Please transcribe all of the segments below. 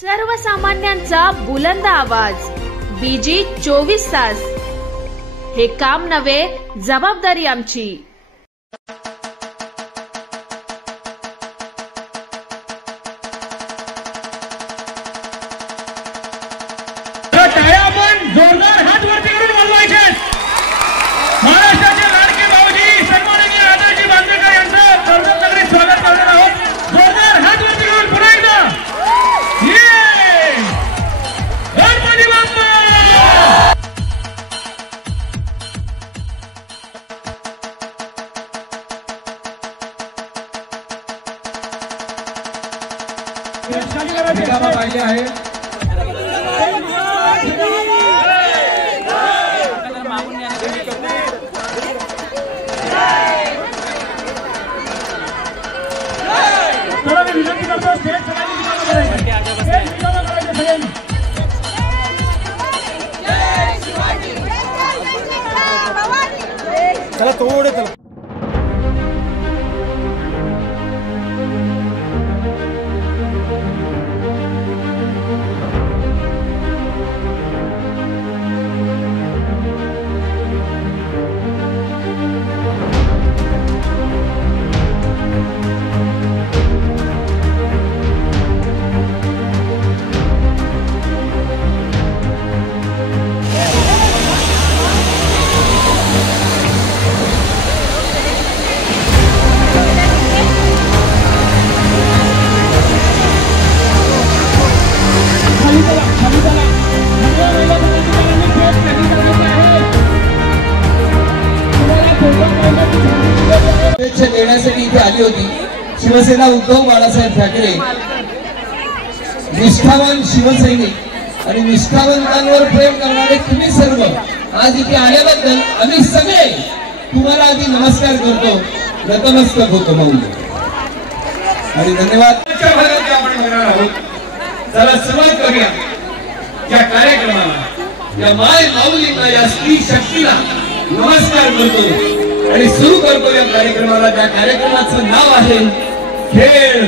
सर्वसामान्यांचा बुलंद आवाज बीजी 24 तास. हे काम नव्हे, जबाबदारी आमची. जोरदार हात वरती करून बोलवायचे. महाराष्ट्राचे लाडके भाऊजी सन्माननीय आदर्श बांदेकर यांचं कर्जत नगरीत स्वागत करणार आहोत. जोरदार हात वरती करून पुन्हा एकदा गणपती बाप्पा. पाहिजे आहे चला थोडे चला. देण्यासाठी इथे आली होती. शिवसेना उद्धव बाळासाहेब ठाकरे निष्ठावान शिवसैनिक आणि निष्ठावंतांवर प्रेम करणारे तुम्ही सर्व आज इथे आल्याबद्दल आम्ही सगळे तुम्हाला आधी नमस्कार करतो, नतमस्तक होतो माऊली आणि धन्यवाद. आपण होणार आहोत. चला सुरुवात करूया या कार्यक्रमाला. या माऊलींना, या स्त्री शक्तीला नमस्कार करतो आणि सुरू करतो या कार्यक्रमाला. त्या कार्यक्रमाचं नाव आहे खेळ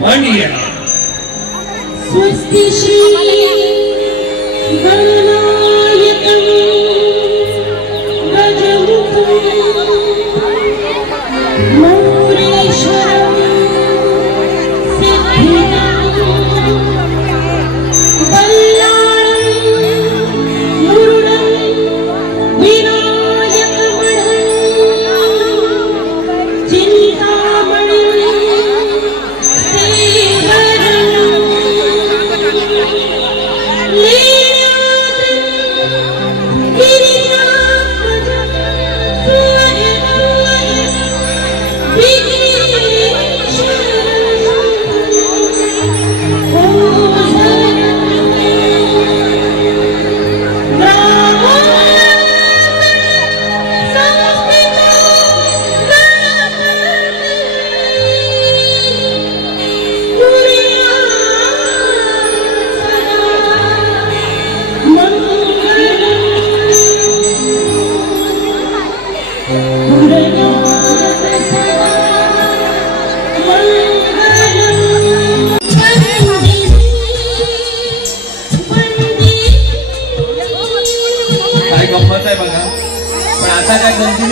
मांडिया. स्वस्ति श्री गणनायकं गजमुखं मौरेश्वरं सिद्धिदायकं कल्याणं मुरुडं विनायकमणं चिन्तामणि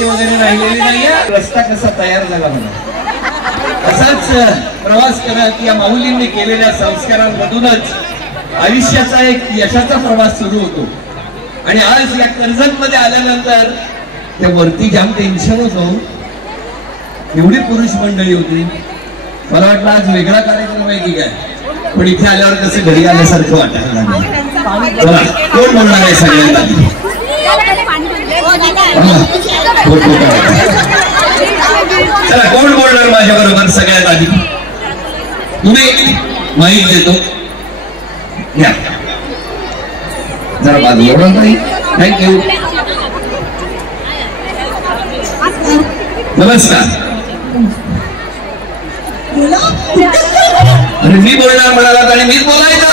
वगैरे राहिलेली नाहीये. रस्ता कसा तयार झाला म्हणा असाच प्रवास करा की या माऊलींनी केलेल्या संस्कारांमधूनच आयुष्याचा एक यशाचा प्रवास सुरू होतो. आणि आज या कर्जत मध्ये आल्यानंतर त्या वरती जाम टेन्शन होतो. एवढी पुरुष मंडळी होती. मला वाटलं आज वेगळा कार्यक्रम आहे की काय, पण इथे आल्यावर कसं घरी आल्यासारखं वाटायला लागलं. कोण बोलणार आहे सगळ्यांना? चला कोण बोलणार माझ्या बरोबर सगळ्यात आधी? तुम्ही माहीत देतो या जरा बाजूला. थँक्यू. नमस्कार. अरे मी बोलणार म्हणालात आणि मीच बोलायचं.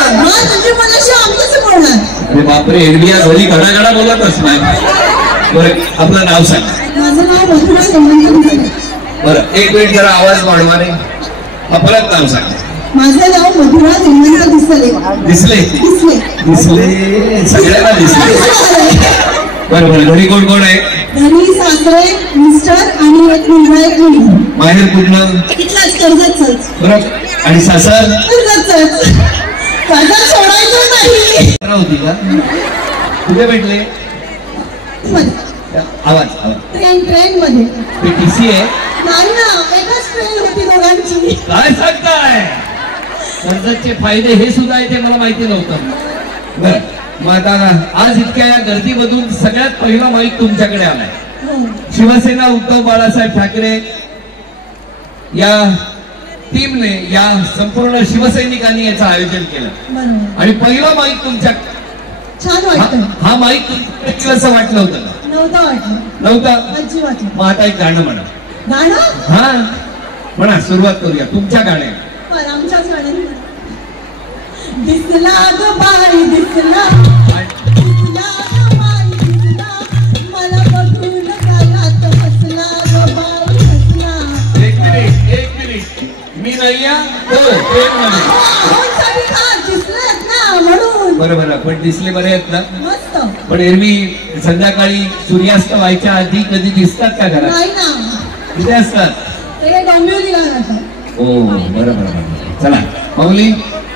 अरे बापरे, एरबिया घरी घडाघडा बोलतच नाही. बरं आपलं नाव सांग. बरं एक मिनिट जरा आवाज वाढवा रे. आपलं नाव सांग. माझं नाव मधुरा श्रीमंत दिसले. दिसले दिसले दिसले सगळ्यांना दिसले. बरोबर. घरी कोण कोण आहे? घरी सासरे, मिस्टर आणि एक मुलगा एक मुलगी. माहेर कुठलं? इथलाच कर्जतच. बरोबर. आणि सासर? कर्जतच. कर्जत सोडायचं नाही. होती का? कुठे भेटले? आवाज आवाज. ट्रेन मध्ये. ते टीसी आहे? नाही ना, एकच ट्रेन होती दोघांची. काय सांगताय? कर्जतचे फायदे हे सुद्धा आहे ते मला माहिती नव्हतं. बरं, मग आता आज इतक्या या गर्दीमधून सगळ्यात पहिला माईक तुमच्याकडे आलाय. शिवसेना उद्धव बाळासाहेब ठाकरे या टीमने, या संपूर्ण शिवसैनिकांनी याचं आयोजन केलं आणि पहिला माईक तुमच्या. छान वाटतं. हा माईक असं वाटलं होतं का? नव्हतं वाटलं. नव्हतं अजिबात. मग आता एक गाणं म्हणा. गाणं? हा म्हणा, सुरुवात करूया तुमच्या गाण्या. पण आमच्याच गाण्याने. दिसला ग बाई दिसला, दिसला ग बाई दिसला, मला बघून गालात हसला ग बाई हसला. एक मिनिट मी नाही या तो ट्रेन मध्ये दिसलेत ना म्हणून. बरोबर. पण दिसले बरे आहेत ना? मस्त. पण एरवी संध्याकाळी सूर्यास्त व्हायच्या आधी कधी दिसतात का घरात? नाही ना. कुठे असतात ते डोंबिवलीला राहतात. हो बरोबर. चला माऊली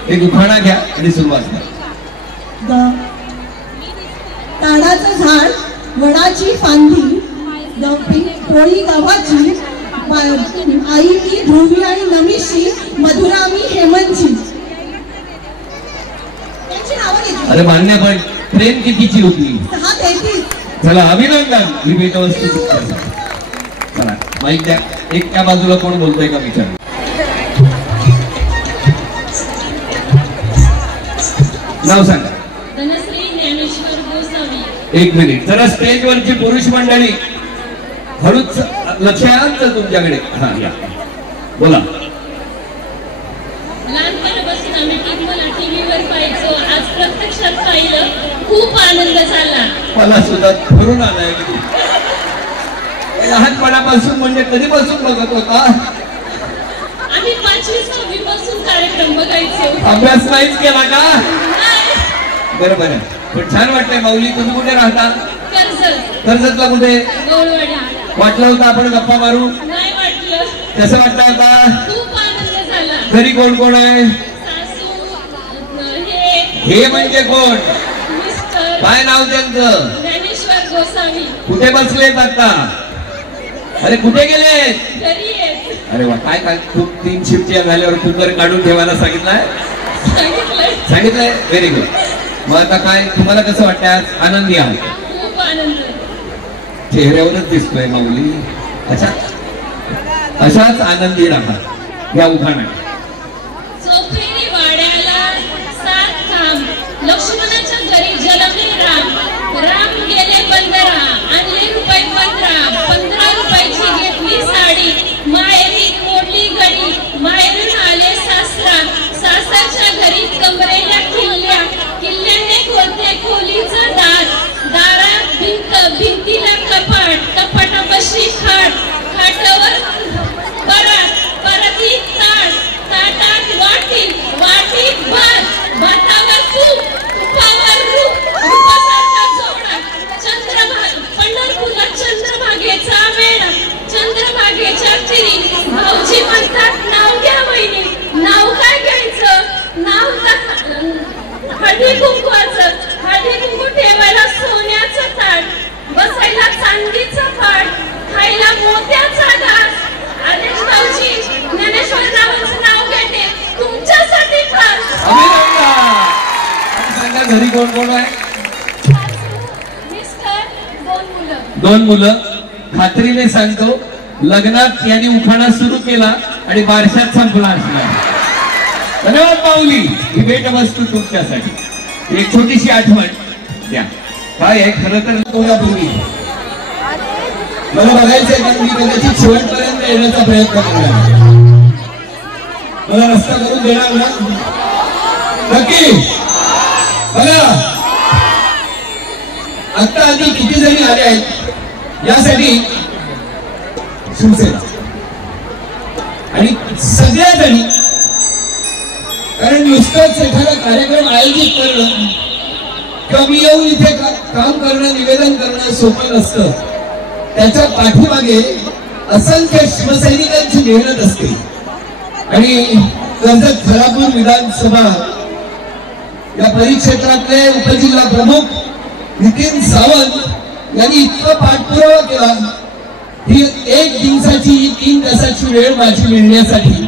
एक उखाणा घ्या आणि सुरुवात करा. ताडाचं झाड, वडाची फांदी, टोळी गावाची, आई मी ध्रुवी आणि नमीशी, मधुरा मी हेमंतची. त्यांची नावं घेतली. अरे मान्य, पण ट्रेन कितीची होती? 6:33. चला अभिनंदन. ही भेटवस्तू. चला माईक द्या. एक त्या बाजूला कोण बोलतोय का विचार. नाव सांगा. धनश्री ज्ञानेश्वर गोसावी. एक मिनिट. जरा स्टेजवरची पुरुष मंडळी हळूच लक्ष आमचं तुमच्याकडे. हा या बोला. लहानपणापासून आम्ही टीव्हीला टीव्हीवर पाहायचो. आज प्रत्यक्षात पाहिलं, खूप आनंद झाला. मला सुद्धा भरून आलाय. लहानपणापासून म्हणजे कधीपासून बघत होता? आम्ही 5वी-6वी पासून कार्यक्रम बघायचो. अभ्यास नाहीच केला का? नाही. बरोबर. पण छान वाटतंय. माऊली तुम्ही कुठे राहता? कर्जत. कर्जतला कुठे? गौळवाडी. वाटलं होतं आपण गप्पा मारू? नाही वाटलं. कसं वाटलं आता? खूप आनंद झाला. घरी कोण कोण आहे? सासू, हे म्हणजे कोण? मिस्टर. काय नाव त्यांचं? ज्ञानेश्वर गोसावी. कुठे बसलेत आता? अरे कुठे गेले? घरी येत. अरे वा. काय काय खूप 3 शिफ्टी झाल्यावर कुकर काढून ठेवायला सांगितलंय? सांगितलंय. Very good. मग आता काय तुम्हाला कसं वाटतं? आज आनंदी आहात? खूप आनंद. चेहऱ्यावरच दिसतोय माऊली. अशाच आनंदी राहा. या उखाणा. चोफेरी वाड्याला 7 काम, लक्ष्मणाच्या घरी जन्मले राम. राम गेले 15, आणले रुपये 15. 15 रुपयाची घेतली साडी, माहेरी मोडली गडी. माहेरून आले सासरा, सासरच्या घरी कमरेल्या किल्ल्या. किल्ल्याने खोलते खोलीचं दार, दारात भिंत, भिंतीला कपाट, कपाटापाशी खाट, खाटावर परात, परातीत ताट, ताटात वाटी, वाटीत भात, भातावर तूप, तुपावर रूप, रूपासारखा जोडा. पंढरपूरला चंद्रभागेचा वेळा, चंद्रभागेच्या तिरी. भाऊजी म्हणतात नाव घ्या वहिनी. नाव काय घ्यायचं? नाव हळदी कुंकवाचं. हळदी कुंकू ठेवायला सोन्याचं ताट, बसायला चांदीचं पाट, खायला मोत्याचा घास. आदेश भाऊजी, ज्ञानेश्वररावांचं नाव घेते तुमच्यासाठी खास. सांगा घरी कोण कोण आहे? मिस्टर, 2 मुलं. 2 मुलं. खात्रीने सांगतो लग्नात यांनी उखाणा सुरू केला आणि बारशात संपला असणार. धन्यवाद माऊली. ही भेटवस्तू तुमच्यासाठी. एक छोटीशी आठवण द्या. काय आहे खरं तर कोल्हापुरी मला बघायचंय, कारण मी कदाचित शेवटपर्यंत येण्याचा प्रयत्न करणार. मला रस्ता करून देणार ना? नक्की. बघा आता आधी किती जणी आले आहेत यासाठी शिवसेना आणि सगळ्या जणी कारण नुसतंच एखादा कार्यक्रम आयोजित करणं किंवा मी येऊन इथे काम करणं, निवेदन करणं सोपं नसतं. त्याच्या पाठीमागे असंख्य शिवसैनिकांची मेहनत असते. आणि कर्जत खालापूर विधानसभा या परिक्षेत्रातले उपजिल्हा प्रमुख नितीन सावंत यांनी इतका पाठपुरावा केला. ही 1 दिवसाची 3 तासाची वेळ माझी मिळण्यासाठी.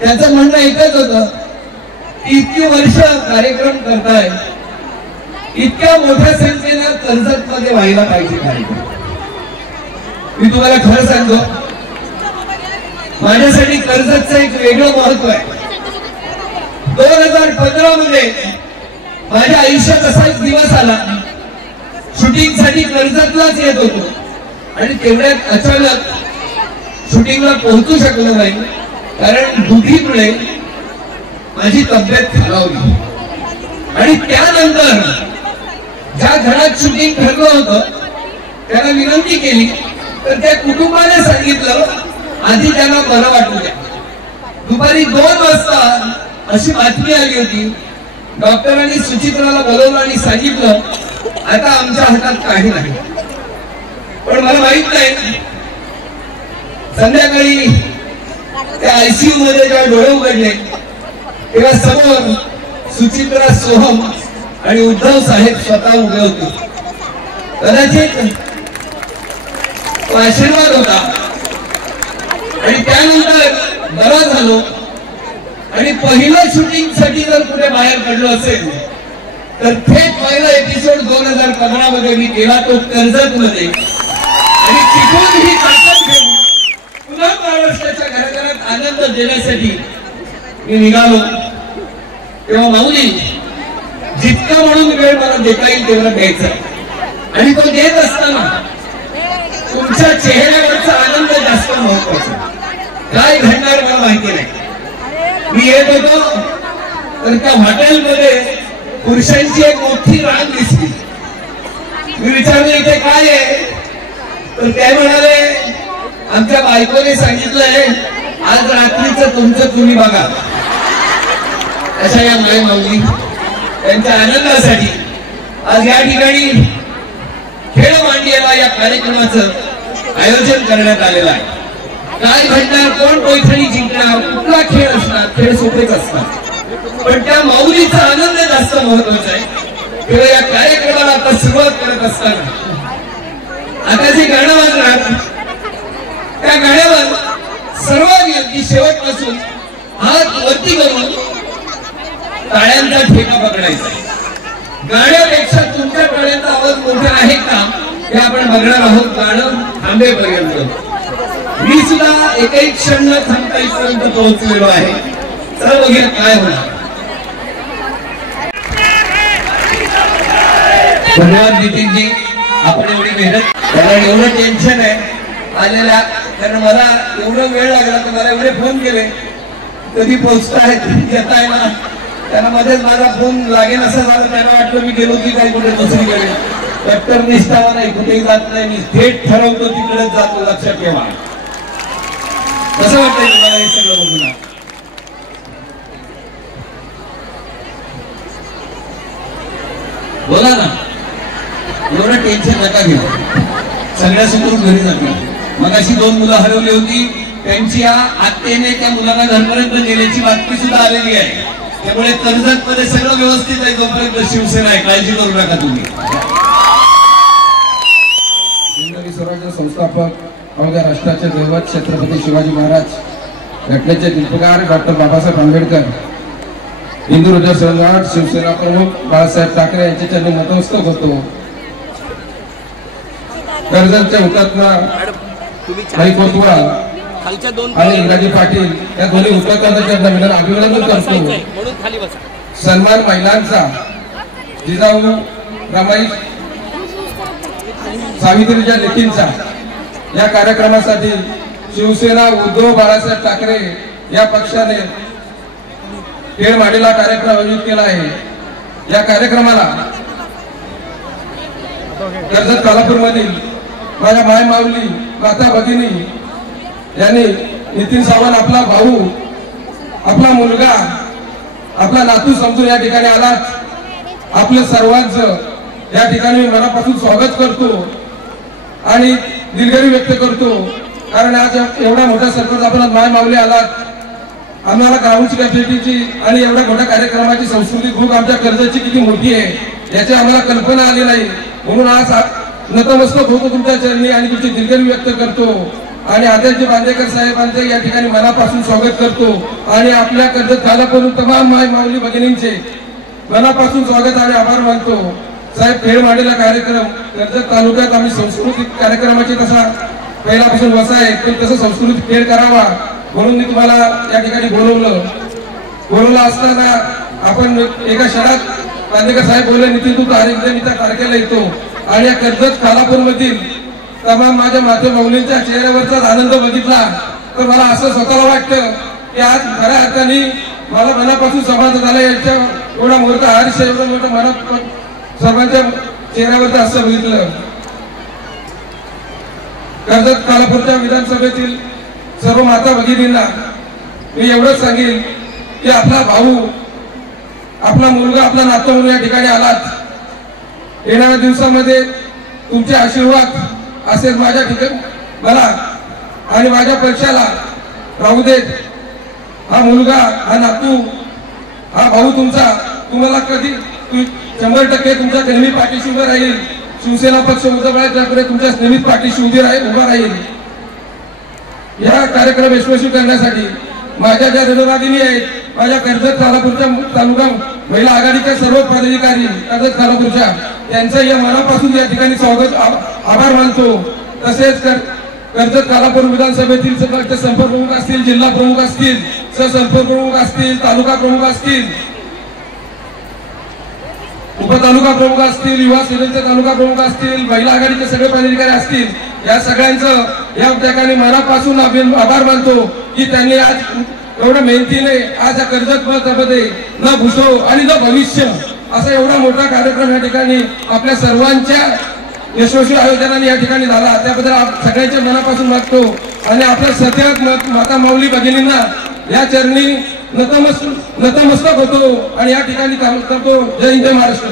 त्याचं म्हणणं एकच होतं की इतकी वर्ष कार्यक्रम करताय, इतक्या मोठ्या संख्येनं कर्जत मध्ये व्हायला पाहिजे कार्यक्रम. मी तुम्हाला खरं सांगतो, माझ्यासाठी कर्जतचं एक वेगळं महत्व आहे. 2015 मध्ये माझ्या आयुष्यात असा एक दिवस आला, शूटिंगसाठी कर्जतलाच येत होतो आणि तेवढ्यात अचानक शूटिंगला पोहोचू शकलो नाही, कारण दुखीमुळे माझी तब्येत खालावली. आणि त्यानंतर ज्या घरात शूटिंग ठरलं होतं त्यांना विनंती केली, तर त्या कुटुंबाने सांगितलं आधी त्यांना बरं वाटू द्या. दुपारी 2 वाजता अशी बातमी आली होती, डॉक्टरांनी सुचित्राला बोलवलं आणि सांगितलं आता आमच्या हातात काही नाही. पण मला माहित नाही, संध्याकाळी त्या आयसीयू मध्ये जेव्हा डोळे उघडले तेव्हा समोर सुचित्रा, सोहम आणि उद्धव साहेब स्वतः उभे होते. कदाचित तो आशीर्वाद होता. आणि त्यानंतर बरा झालो. आणि पहिलं शूटिंग साठी जर कुठे बाहेर पडलो असेल तर थेट पहिला एपिसोड 2015 मध्ये मी केला, तो कर्जत मध्ये. आणि तिथून ही ताकद घेऊन पुन्हा महाराष्ट्राच्या घराघरात आनंद देण्यासाठी मी निघालो. तेव्हा माऊली जितका म्हणून वेळ मला देता येईल तेवढा द्यायचा. आणि तो देत असताना तुमच्या चेहऱ्यावरचा आनंद जास्त महत्वाचा. काय घडणार मला माहिती नाही. मी येत होतो तर त्या हॉटेलमध्ये पुरुषांची एक मोठी रांग दिसली. मी विचारलं इथे काय आहे, तर ते म्हणाले आमच्या बायकोने सांगितलंय आज रात्रीचं तुमचं तुम्ही बघा. अशा या माय माऊली त्यांच्या आनंदासाठी आज या ठिकाणी खेळ मांडलेला या कार्यक्रमाचं आयोजन करण्यात आलेलं आहे. काय घडणार, कोण पैठणी जिंकणार, कुठला खेळ असणार, खेळ सोपेच असतात, पण त्या माऊलीचा आनंद जास्त महत्वाचा आहे. तेव्हा या कार्यक्रमाला आता सुरुवात करत असताना आता जे गाणं वाजणार त्या गाण्यावर सर्वांनी अगदी शेवटपासून हात वरती करून टाळ्यांचा ठेका पकडायचा. गाण्यापेक्षा तुमच्या टाळ्यांचा आवाज मोठा आहे का हे आपण बघणार आहोत गाणं थांबेपर्यंत. मी सुद्धा एकही क्षण न थांबता इथपर्यंत पोहोचलेलो आहे. चला बघूया काय होणार. धन्यवाद नितीनजी, आपण एवढी मेहनत, त्याला एवढं टेन्शन आहे आलेला, कारण मला एवढा वेळ लागला तर मला एवढे फोन केले कधी पोहोचताय येताय ना. त्यांना मध्येच माझा फोन लागेल असं झालं, त्यांना वाटलं मी गेलो की काही कुठे दुसरीकडे. डॉक्टर निष्ठावा नाही, कुठेही जात नाही, मी थेट ठरवतो तिकडेच जातो. लक्षात ठेवा. कसं वाटतंय तुम्हाला हे सगळं बघून? बोला ना, एवढं टेन्शन नका घेऊ, सगळ्यासमोर घरी जातील. मग अशी 2 मुलं हरवली होती, त्यांची आत्तेने त्या मुलांना घरपर्यंत नेण्याची बातमी सुद्धा आलेली आहे. त्यामुळे कर्जत मध्ये सगळं व्यवस्थित आहे जोपर्यंत शिवसेना आहे, काळजी करू नका तुम्ही. हिंदवी स्वराज्य संस्थापक अवघ्या राष्ट्राचे दैवत छत्रपती शिवाजी महाराज, घटनेचे दीपकार डॉक्टर बाबासाहेब आंबेडकर, हिंदू हृदय सम्राट शिवसेना प्रमुख बाळासाहेब ठाकरे यांचे चरणी नतमस्तक होतो. कर्जतचे हुतात्मा भाई कोतवाल आणि इंद्राजी पाटील या दोन्ही हुतात्म्यांच्या अभिनंदन करतो. सन्मान महिलांचा जिजाऊ रमाई सावित्रीच्या लेकींचा या कार्यक्रमासाठी शिवसेना उद्धव बाळासाहेब ठाकरे या पक्षाने खेळ मांडलेला कार्यक्रम आयोजित केला आहे. या कार्यक्रमाला कर्जत खालापूर मधील माझ्या माय माऊली माता भगिनी यांनी नितीन सावंत आपला भाऊ, आपला मुलगा आपला नातू समजून या ठिकाणी आलात. आपलं सर्वांचं या ठिकाणी मी मनापासून स्वागत करतो आणि दिलगिरी व्यक्त करतो. कारण आज एवढा मोठा सरपंच आपण माय माऊली आलात. आम्हाला ग्राउंडची कॅपॅसिटीची आणि एवढ्या मोठ्या कार्यक्रमाची संस्कृती खूप आमच्या कर्जतची किती मोठी आहे याची आम्हाला कल्पना आली नाही. म्हणून आज नतमस्तक होतो तुमच्या चरणी आणि तुमची दिलगिरी व्यक्त करतो आणि आदरणीय बांदेकर साहेबांचे या ठिकाणी मनापासून स्वागत करतो आणि आपल्या कर्जत खालापूर तमाम माय माऊली भगिनींचे मनापासून स्वागत आणि आभार मानतो. साहेब, खेळ मांडलेला कार्यक्रम कर्जत तालुक्यात आम्ही सांस्कृतिक कार्यक्रमाची तसा पहिल्यापासून वसा आहे, पण तसं सांस्कृतिक खेळ करावा म्हणून मी तुम्हाला या ठिकाणी बोलवलं असताना आपण एका क्षणात बांदेकर साहेब बोलले, नितीन तू मी त्या तारखेला येतो. आणि या कर्जत खालापूर मधील तमाम माझ्या माते माऊलींच्या चेहऱ्यावरचाच आनंद बघितला तर मला असं स्वतःला वाटतं की आज खऱ्या अर्थाने मला मनापासून समाधान झालं. याच्या एवढा मोठा हर्ष, एवढा मोठा मनात सर्वांच्या चेहऱ्यावरचं असं बघितलं. कर्जत खालापूरच्या विधानसभेतील सर्व माता भगिनींना मी एवढंच सांगेन की आपला भाऊ, आपला मुलगा, आपला नातू म्हणून या ठिकाणी आलात. येणाऱ्या दिवसामध्ये तुमचे आशीर्वाद असेच माझ्या ठिकाणी मला आणि माझ्या पक्षाला राहू देत. हा मुलगा, हा नातू, हा भाऊ तुमचा तुम्हाला कधी 100% तुमच्या नेहमी पाठीशी उभं राहील. शिवसेना पक्ष उद्धव ठाकरे तुमच्या नेहमी पाठीशी उभा राहील. या कार्यक्रम यशस्वी करण्यासाठी माझ्या ज्या रणरागिणी आहेत, माझ्या कर्जत खालापूरच्या तालुका महिला आघाडीच्या सर्व पदाधिकारी कर्जत खालापूरच्या त्यांचं या मनापासून या ठिकाणी स्वागत आभार मानतो. तसेच कर्जत खालापूर विधानसभेतील संपर्क प्रमुख असतील, जिल्हा प्रमुख असतील, सहसंपर्क प्रमुख असतील, तालुका प्रमुख असतील, उपतालुका प्रमुख असतील, युवा सेनेचे तालुका प्रमुख असतील, महिला आघाडीचे सगळे पदाधिकारी असतील, या सगळ्यांचं या ठिकाणी मनापासून आभार मानतो की त्यांनी आज एवढ्या मेहनतीने आज या कर्जत मध्ये न भूतो आणि न भविष्य असा एवढा मोठा कार्यक्रम या ठिकाणी आपल्या सर्वांच्या यशस्वी आयोजनाने या ठिकाणी झाला. त्याबद्दल सगळ्यांच्या मनापासून मागतो आणि आपल्या सतत माता माऊली भगिनींना या चरणी नतमस्तक होतो आणि या ठिकाणी काम करतो. जय हिंद, जय महाराष्ट्र.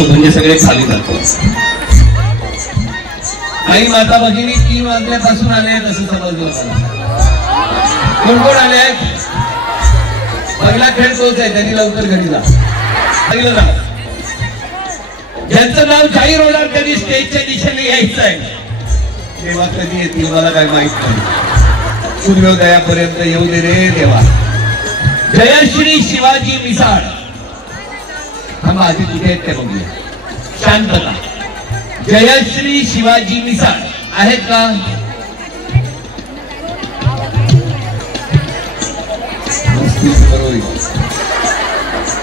म्हणजे सगळे खाली जातो. काही माता भगिनी 3 वाजल्यापासून आले आहेत असं समजलं मला. कोण कोण आले आहेत? पहिला खेळ तोच आहे, त्यांनी लवकर घरी जा. पहिलं नाव ज्यांचं नाव जाहीर होणार त्यांनी स्टेजच्या दिशेने यायचं आहे. तेव्हा कधी येतील मला काय माहित नाही. सूर्योदयापर्यंत येऊ दे रे देवा. जयश्री शिवाजी मिसाळ. थांबा, आधी कुठे आहेत ते बघूया. शांतता. जयश्री शिवाजी मिसाळ आहेत का?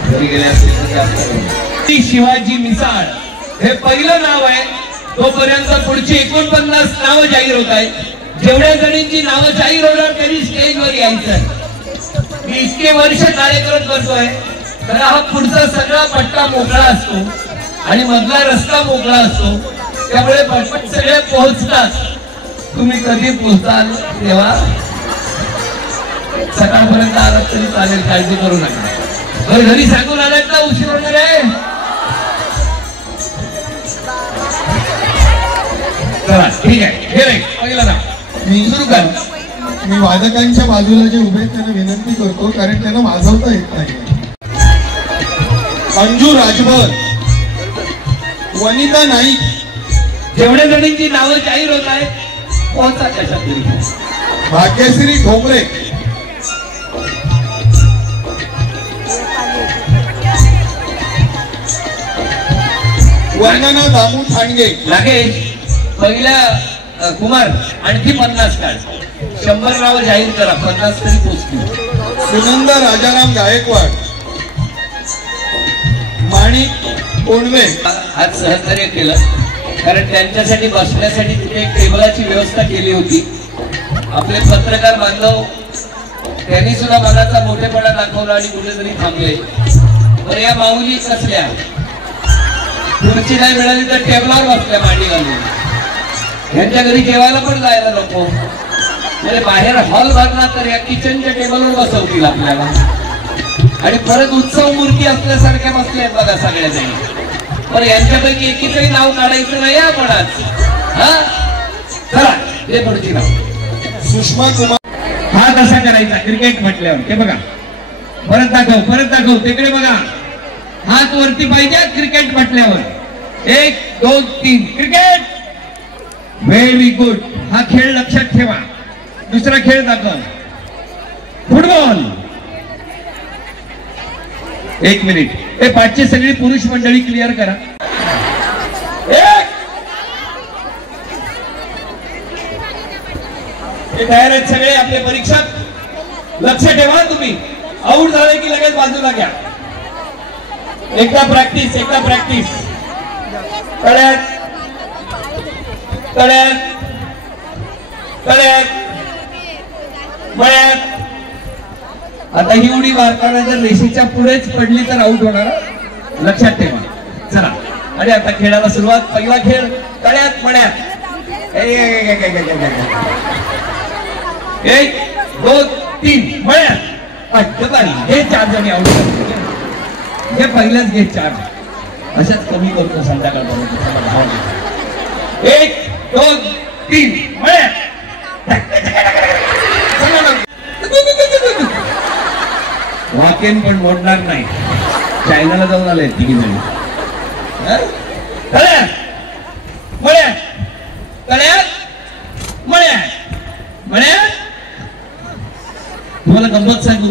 घरी गेले असतील. शिवाजी मिसाळ हे पहिलं नाव आहे. तोपर्यंत पुढची 49 नावं जाहीर होत आहेत. जेवढ्या जणींची नावं जाहीर होणार त्यांनी स्टेजवर यायचं. मी इतके वर्ष कार्यक्रम करतोय तर हा पुढचा सगळा पट्टा मोकळा असतो आणि मधला रस्ता मोकळा असतो. त्यामुळे पटपट सगळे पोहोचतात. तुम्ही कधी पोहोचाल तेव्हा सकाळपर्यंत आलात तरी चालेल, काळजी करू नका. बरं, घरी सांगून आलात ना उशीर होणार आहे? चला ठीक आहे. हे रे पहिला नाव सुरू कर. मी वादकांच्या बाजूला जे उभे त्यांना विनंती करतो, कारण त्यांना वाजवता येत नाही. अंजू राजभर, वनिता नाईक. जेवढ्या जणींची नावं जाहीर होत आहेत पोहोचा त्याच्या तरी. भाग्यश्री ढोंबरे, वंदना दामू ठाणगे. लागेल पहिल्या कुमार आणखी 50 काढ. 100 नावं जाहीर करा, 50 तरी पोहोचतील. सुनंदा राजाराम गायकवाड, माणिक कोंडवे. आज सहकार्य केलं कारण त्यांच्यासाठी बसण्यासाठी तिथे एक टेबलाची व्यवस्था केली होती. आपले पत्रकार बांधव त्यांनी सुद्धा मनाचा मोठेपणा दाखवला आणि कुठेतरी थांबले. बरं या माऊली कसल्या खुर्ची नाही मिळाली तर टेबलावर बसल्या मांडी घालून यांच्या घरी जेवायला पण जायला नको म्हणजे बाहेर हॉल भरला तर या किचनच्या टेबलवर बसवतील आपल्याला आणि परत उत्सव मूर्ती असल्यासारख्या बसल्या बघा सगळ्या जणी पण यांच्यापैकी एकीचंही नाव काढायचं नाही आपण आज हा चला हे पुढची नाव सुषमा कुमार हा कसा करायचा क्रिकेट म्हटल्यावर ते बघा परत दाखव तिकडे बघा हात वरती पाहिजे क्रिकेट म्हटल्यावर 1 2 3 क्रिकेट व्हेरी गुड हा खेळ लक्षात ठेवा दुसरा खेळ दाखव फुटबॉल 1 मिनिट हे पाचशे सगळी पुरुष मंडळी क्लिअर करा हे तयार आहेत सगळे आपले परीक्षक लक्ष ठेवा तुम्ही आउट झाले की लगेच बाजूला घ्या एकदा प्रॅक्टिस तळ्यात मळ्यात आता ही उडी मारताना जर रेषेच्या पुढेच पडली तर आउट होणार लक्षात ठेवा चला आणि आता खेळाला सुरुवात पहिला खेळ तळ्यात मळ्यात 1 2 3 मळ्यात हे 4 जणी आउट हे पहिल्याच घे 4 अशाच कमी करतो संध्याकाळपर्यंत 1 2 3 मळ्यात वाकेन पण मोडणार नाही चायनाला जाऊन आले तिघी जणी तळ्यात मळ्यात तुम्हाला गंमत सांगू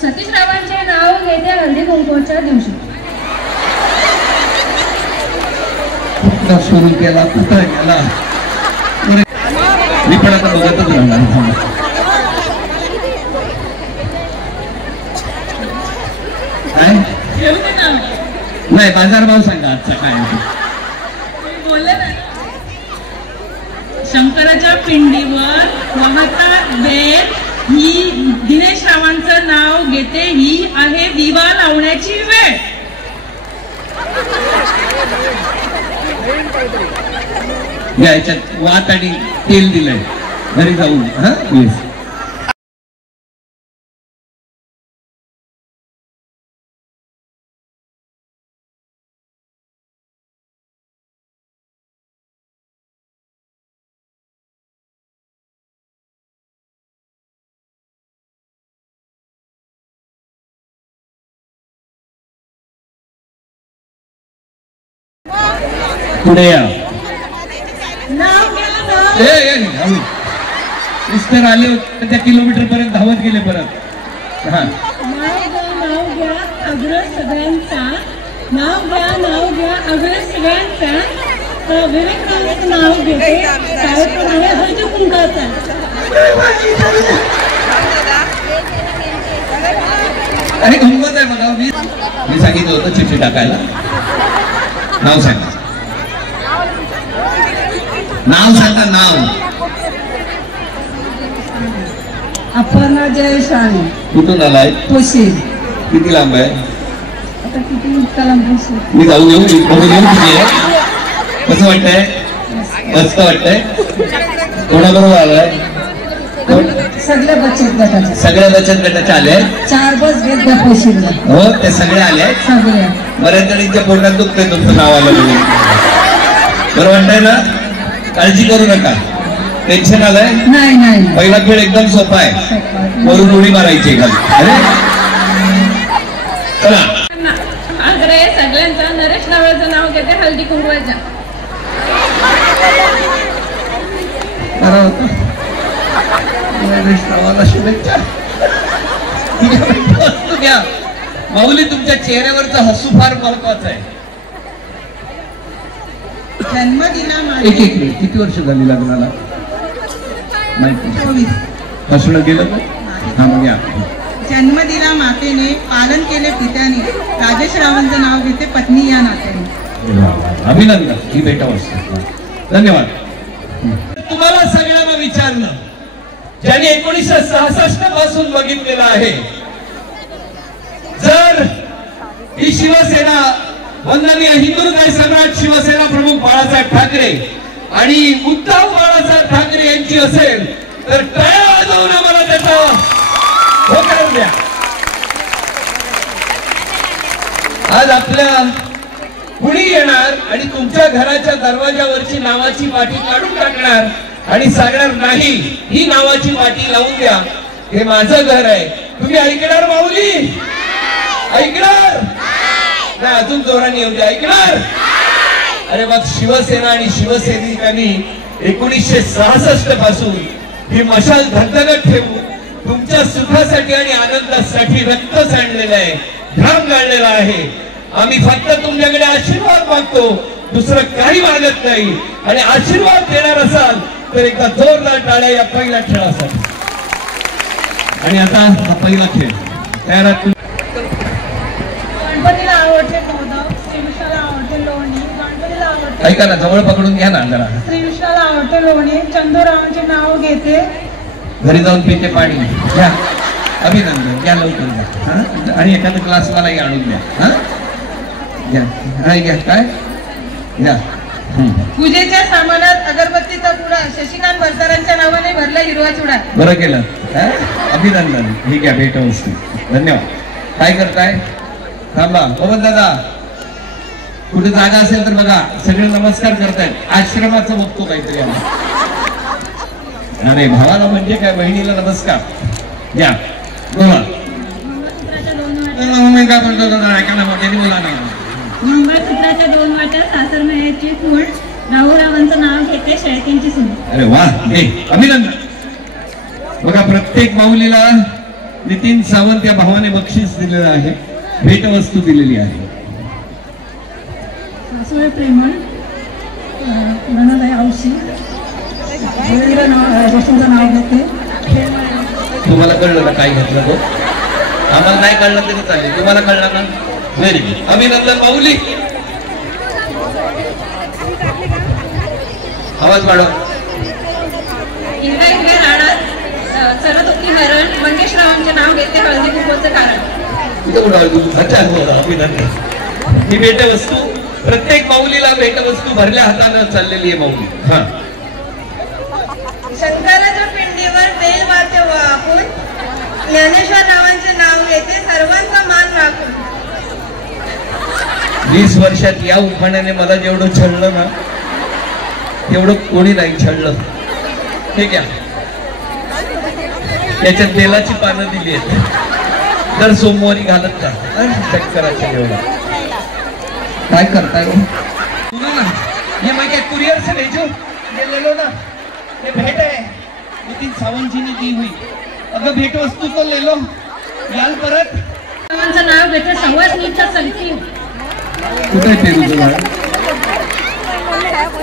सतीश रावांचे नाव घेते हळदी कुंकवाच्या दिवशी कुठला सुरू केला कुठं गेला मी पण आता बघतच राहणार काय नाही बाजारभाव सांगा आजचा काय बोलले ना शंकराच्या पिंडीवर वाहता बेल ही दिनेश रावांचं नाव घेते ही आहे दिवा लावण्याची वेळ याच्यात वात आणि तेल दिलंय घरी जाऊन हा प्लीज पुढे या मिस्टर आले होते त्या किलोमीटर पर्यंत धावत गेले परत हा नाव घ्या अग्र सगळ्यांचा नाव घ्या अग्र सगळ्यांचा विवेकानंद नाव घेते कार्यक्रम आहे हळदी कुंकाचा अरे गंमत आहे बघा मी सांगितलं होतं चिठ्ठी टाकायला नाव सांगा नाव अपर्णा जयशाळी कुठून आलाय पोशील किती लांब आहे आता किती कलाम पोशील मी जाऊ येऊ कसं वाटतंय मस्त वाटतंय कोणाबरोबर आलाय सगळ्या बचत गटाचे आले 4 बस घेत द्या पोशीलला हो ते सगळे आले सगळ्या बऱ्याच जणींच्या पोटात दुखतंय तुमचं नाव आलं म्हणून बरं वाटतंय ना काळजी करू नका टेन्शन आलंय नाही पहिला खेळ एकदम सोपा आहे वरून उडी मारायची खाली चला अग्रे सगळ्यांचं नरेश नावाचं नाव घेते हळदी कुंकवाच्या शुभेच्छा माऊली तुमच्या चेहऱ्यावरचं हसू फार महत्वाचं आहे जन्मदिना एक मिनिट किती वर्ष झाली लग्नाला हसणं गेलं हा मग या जन्मदिना मातेने पालन केले पित्याने राजेश रावांचं नाव घेते पत्नी या नात्याने अभिनंदन ही भेटावं धन्यवाद तुम्हाला सगळ्यांना विचारलं ज्यांनी 1966 पासून बघितलेलं आहे जर ही शिवसेना वंदनीय हिंदुहृदय सम्राट शिवसेना प्रमुख बाळासाहेब ठाकरे आणि उद्धव बाळासाहेब ठाकरे यांची असेल तर टाळ्या वाजवून आम्हाला त्याचा होकार द्या. आज आपल्या कुणी येणार आणि तुमच्या घराच्या दरवाजावरची नावाची वाटी काढून टाकणार आणि सांगणार नाही ही नावाची वाटी लावून द्या, हे माझं घर आहे. तुम्ही ऐकणार माऊली? ऐकणार नाही? अजून जोराने येऊ द्या. ऐकणार? अरे मग शिवसेना आणि शिवसैनिकांनी 1966 पासून ही मशाल धगधगत ठेवून तुमच्या सुखासाठी आणि आनंदासाठी रक्त सांडलेलं आहे, घाम गाळलेला आहे. आम्ही फक्त तुमच्याकडे आशीर्वाद मागतो, दुसरं काही मागत नाही. आणि आशीर्वाद देणार असाल तर एकदा जोरदार टाळ्या या पहिल्या खेळासाठी. आणि आता हा पहिला खेळ तयार आहात? गणपतीला आवडते मोदक, श्रीकृष्णाला आवडते लोणी, गणपतीला आवडते ऐका ना, जवळ पकडून घ्या ना जरा. श्रीकृष्णाला आवडते लोणी, चंदूरावांचे नाव घेते. घरी जाऊन पिते पाणी घ्या. अभिनंदन, घ्या लवकर घ्या. आणि एखादा क्लासवालाही आणून द्या. घ्या. नाही घ्या. काय घ्या? पूजेच्या सामानात अगरबत्तीचा पुडा, शशिकांत भरसरांच्या नावाने भरला हिरवा चुडा. बरं केलं. अभिनंदन. ही घ्या भेटवस्तू. धन्यवाद. काय करताय? थांबा. पवन दादा, कुठे जागा असेल तर बघा. सगळे नमस्कार करतायत. आश्रमाचं बघतो काहीतरी आम्ही. अरे भावाला म्हणजे काय, बहिणीला नमस्कार. घ्या बोला. मंगळसूत्राच्या 2 वाट्या सासर मायाची खूण, राहुरावांचं नाव घेते शेळकेंची सून. अरे वा, हे अभिनंदन. बघा, प्रत्येक माऊलीला नितीन सावंत या भावाने बक्षीस दिलेलं आहे, भेटवस्तू दिलेली आहे. सासुळे प्रेमळ, औषी नाव घेते. तुम्हाला कळलं ना काय घेतलं तो? आम्हाला नाही कळलं तरी चालेल, तुम्हाला कळलं ना? Very good. अभिनंदन माऊली. आवाज वाढवा. हिरव्या हिरव्या रानात सरस्वती हरण, मंगेशरावांचे नाव घेते हळदी कुंकूचं कारण. अभिनंदन. ही भेटवस्तू प्रत्येक माऊलीला भेटवस्तू भरल्या हातानं चाललेली आहे माऊली. हा. शंकराच्या पिंडीवर बेल वाटे वाकून, ज्ञानेश्वर नावांचे नाव घेते सर्वांचा मान राखून. 20 वर्षात या उखाण्याने मला जेवढं छळलं ना तेवढं कोणी नाही छळलं. ठीक आहे. त्याच्यात बेलाची पानं दिली आहेत, दर सोमवारी घालत का शंकराच्या एवढं काय करताय? सुनो ना, ये मैं क्या कुरियर से भेजो, ये ले लो ना, ये भेट है नितीन सावंत जी ने दी हुई. अगर भेट वस्तू तो ले लो. याल परत. नावांचं नाव घेते सवासनीच्या संगती. कुठे ते तुझं?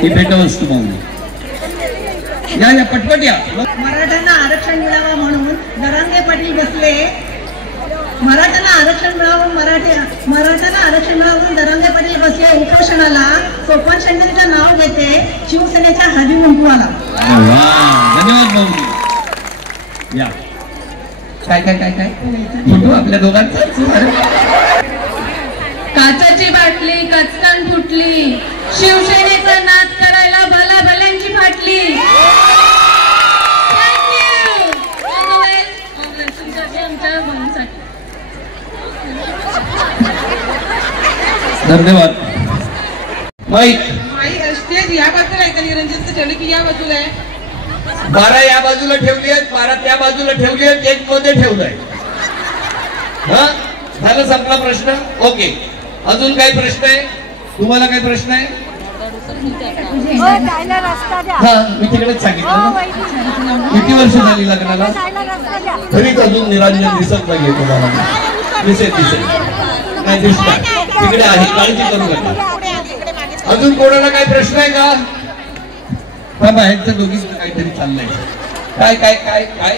ही भेटवस्तू माऊली. या पटपट या. मराठ्यांना आरक्षण मिळावं म्हणून दरांगे पाटील बसले. मराठ्यांना आरक्षण मिळावं मराठ्यांना आरक्षण मिळावून दरांगे पाटील बसले उपोषणाला. सोपान शेंडेचं नाव घेते शिवसेनेच्या हळदी कुंकवाला. धन्यवाद माऊली. या. काय काय काय काय फोटो आपल्या दोघांचा. काचाची बाटली कचकन फुटली, शिवसेनेचा नाद करायला भला भल्यांची फाटली. धन्यवाद. माईक माई स्टेज या बाजूला आहे का? निरंजनचं ठेवलं की या बाजूला आहे? 12 या बाजूला ठेवली आहेत, 12 त्या बाजूला ठेवली आहेत, 1 मध्ये ठेवलंय. हा झालं, संपला प्रश्न. ओके. अजून काय प्रश्न आहे? तुम्हाला काय प्रश्न आहे? हा, मी तिकडेच सांगितलं. किती वर्ष झाली लग्नाला? तरीच अजून निरंजन दिसत नाहीये तुम्हाला. दिसेल नाही दिसणार, तिकडे आहे, काळजी करू नका. अजून कोणाला काय प्रश्न आहे का? थांबा, ह्यांच्या दोघींचं काहीतरी चाललंय. काय काय काय काय?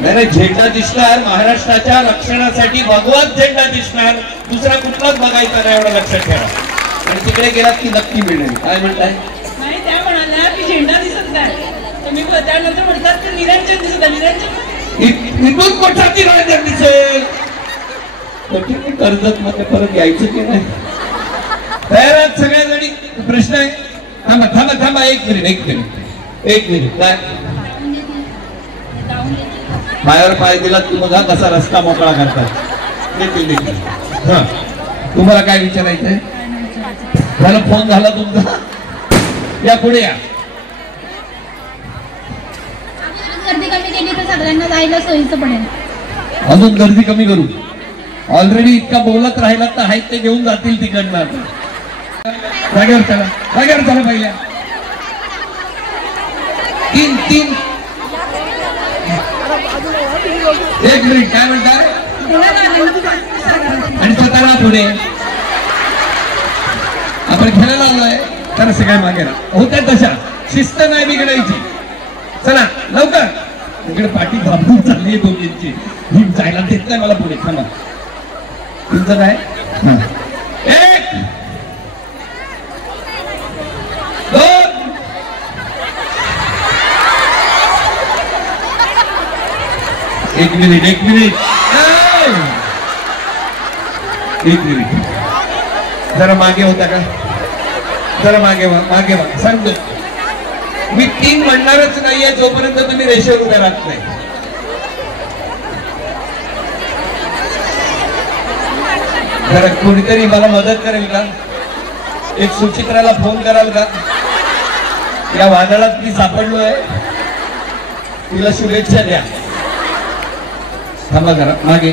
नाही, झेंडा दिसणार, महाराष्ट्राच्या रक्षणासाठी भगवाच झेंडा दिसणार, दुसरा कुठलाच बघायचा नाही, एवढं लक्षात ठेवा. आणि तिकडे गेलात की नक्की मिळेल. काय म्हणताय? नाही, त्या म्हणाल्या की झेंडा दिसत नाही. तुम्ही त्यानंतर म्हणतात की निरंजन दिसत. निरंजन इथून कोठाची निरंजन दिसेल? कठीण कर्जत मध्ये परत यायचं की नाही? तयार आहात सगळ्या जणी? प्रश्न आहे? थांबा थांबा थांबा, एक मिनिट काय पायावर पाय दिला की बघा कसा रस्ता मोकळा करतात. देखील हा, तुम्हाला काय विचारायचंय? मला फोन झाला तुमचा? या पुढे या. गर्दी कमी केली तर सगळ्यांना जायला सोयीचं पडेल. अजून गर्दी कमी करू. ऑलरेडी इतका बोलत राहिला तर आहेत ते घेऊन जातील तिकडनं. जागेवर चला पहिल्या. तीन एक मिनिट, काय म्हणतात? आणि स्वतःला पुढे आपण खेळायला आलोय तर सगळ्या मागे होत्या तशा शिस्त नाही बिघडायची. चला लवकर. इकडे पाठी घाबरून चालली दोघींची. ही जायला देत नाही मला पुढे. थांबा, तुमचं काय? एक दोन एक मिनिट जरा मागे होता का? जरा मागे वा सांगतो मी. 3 म्हणणारच नाहीये जोपर्यंत तुम्ही रेषेवर उभे राहत नाही. जरा कोणीतरी मला मदत करेल का? एक सुचित्राला फोन कराल का? या वादळात मी सापडलोय, तिला शुभेच्छा द्या. थांबा जरा मागे.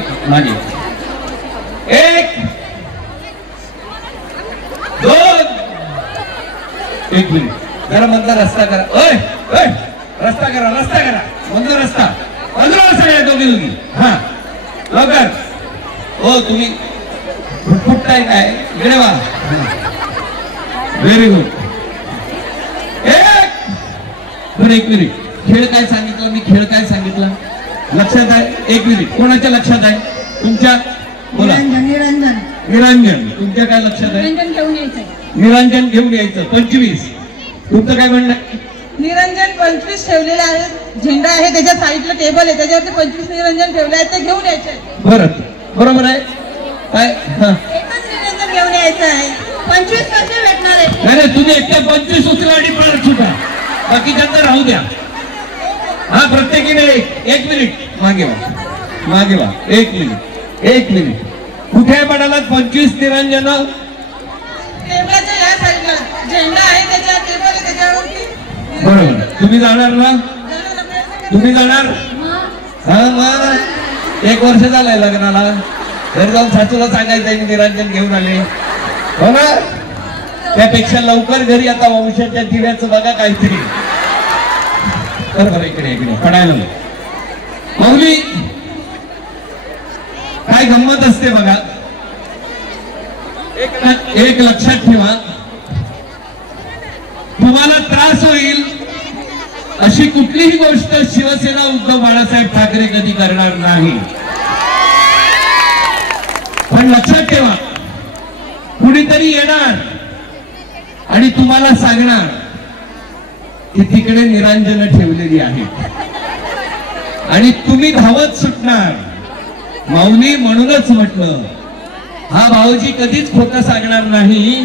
एक दोन एक मिनिट. जरा मधला रस्ता करा. रस्ता करा मधला रस्ता सगळ्या दोघी. हा लवकर. हो तुम्ही फुटताय काय? इकडे वा. Very good. एक मिनिट. खेळ काय सांगितला? लक्षात आहे? एक मिनिट. कोणाच्या लक्षात आहे? तुमच्या? बोला. निरंजन. तुमच्या काय लक्षात आहे? निरंजन घेऊन यायचं. 25. तुमचं काय म्हणणं? निरंजन 25 ठेवलेले आहेत. झेंडा आहे त्याच्या साईडला टेबल आहे, त्याच्यावरती 25 निरंजन ठेवले आहेत, ते घेऊन यायचे. बरोबर आहे. काय? एकच निरंजन घेऊन यायचं आहे. 25 कसे भेटणार आहे? नाही तुम्ही एकट्या 25 उचला आणि परत सुटा. बाकीच्यांना राहू द्या. हा प्रत्येकीने एक मिनिट मागे वा. एक मिनिट. कुठे पडालात 25 निरंजन? टेबलाच्या या साईडला झेंडा आहे, त्याच्या टेबल आहे त्याच्यावरती. बरोबर. तुम्ही जाणार ना? हा मग 1 वर्ष झालंय लग्नाला. घरी जाऊन सासूला सांगायचं निरंजन घेऊन आले. हो ना? त्यापेक्षा लवकर घरी आता वंशाच्या दिव्याचं बघा काहीतरी. बरोबर. इकडे पडायला माऊली काय गंमत असते बघा. एक लक्षात ठेवा, तुम्हाला त्रास होईल अशी कुठलीही गोष्ट शिवसेना उद्धव बाळासाहेब ठाकरे कधी करणार नाही. पण लक्षात ठेवा, कुणीतरी येणार आणि तुम्हाला सांगणार की तिकडे निरांजन ठेवलेली आहेत आणि तुम्ही धावत सुटणार. माऊली म्हणूनच म्हटलं, हा भाऊजी कधीच खोटं सांगणार नाही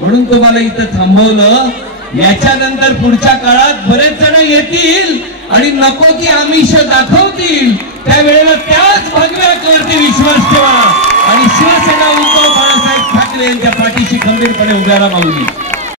म्हणून तुम्हाला इथं थांबवलं. याच्यानंतर पुढच्या काळात बरेच जण येतील आणि नको ती आमिष दाखवतील. त्यावेळेला त्याच भगव्यावरती विश्वास ठेवा आणि शिवसेना उद्धव बाळासाहेब ठाकरे यांच्या पाठीशी खंबीरपणे उभ्या राहा. माऊली.